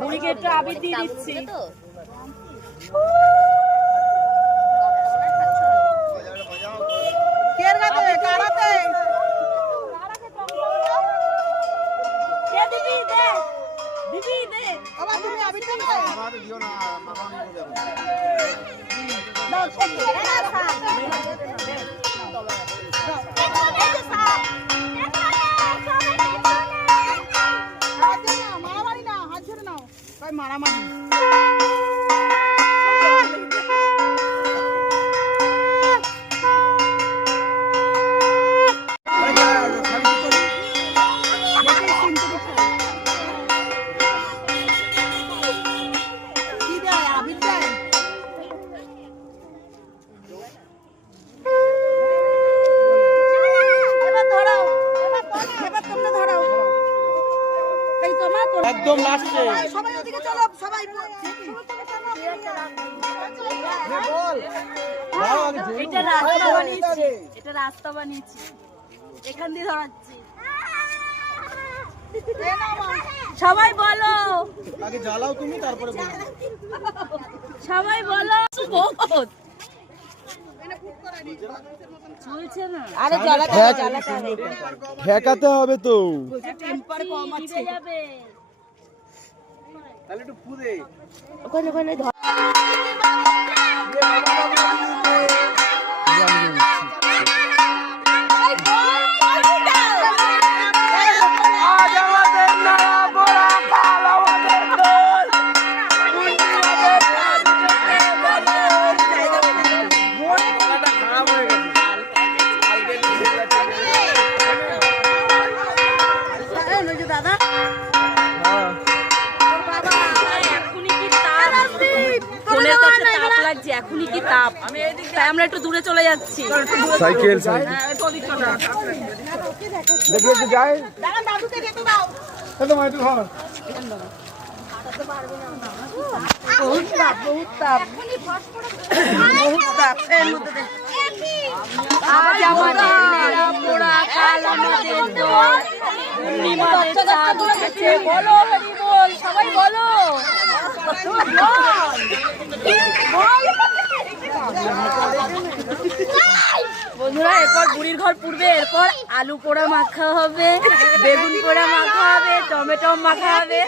বুড়িকে একটু আবির দিয়ে দিচ্ছি তো। মারামারি একদম লাস্টে সবাই ওদিকে চলো সবাই এটা রাস্তা বানিয়েছি, এটা রাস্তা বানিয়েছি, এখান দিয়ে ধরাচ্ছি। সবাই বলো, আগে জ্বালাও তুমি তারপরে বলো। সবাই বলো বহুত চলছে না। আরে জ্বালাতে হবে ঠেকাতে হবে তো। টেম্পার কম আছে যাবে তাহলে একটু ফুদে ওখানে ওখানে এখনই কি তাপ, তাই আমরা একটু দূরে চলে যাচ্ছি। সাইকেল দেখি একটু যাই বহুত তাপ, বহুত তাপ, বহুত তাপ। আজ আমাদের নেড়া পোড়া, কাল আমাদের দোল, পূর্ণিমাদের চাঁদ উঠেছে। বলো হরি বল, সবাই বলো। বন্ধুরা, এরপর বুড়ির ঘর পুড়বে, এরপর আলু পোড়া মাখা হবে, বেগুন পোড়া মাখা হবে, টমেটো মাখা হবে।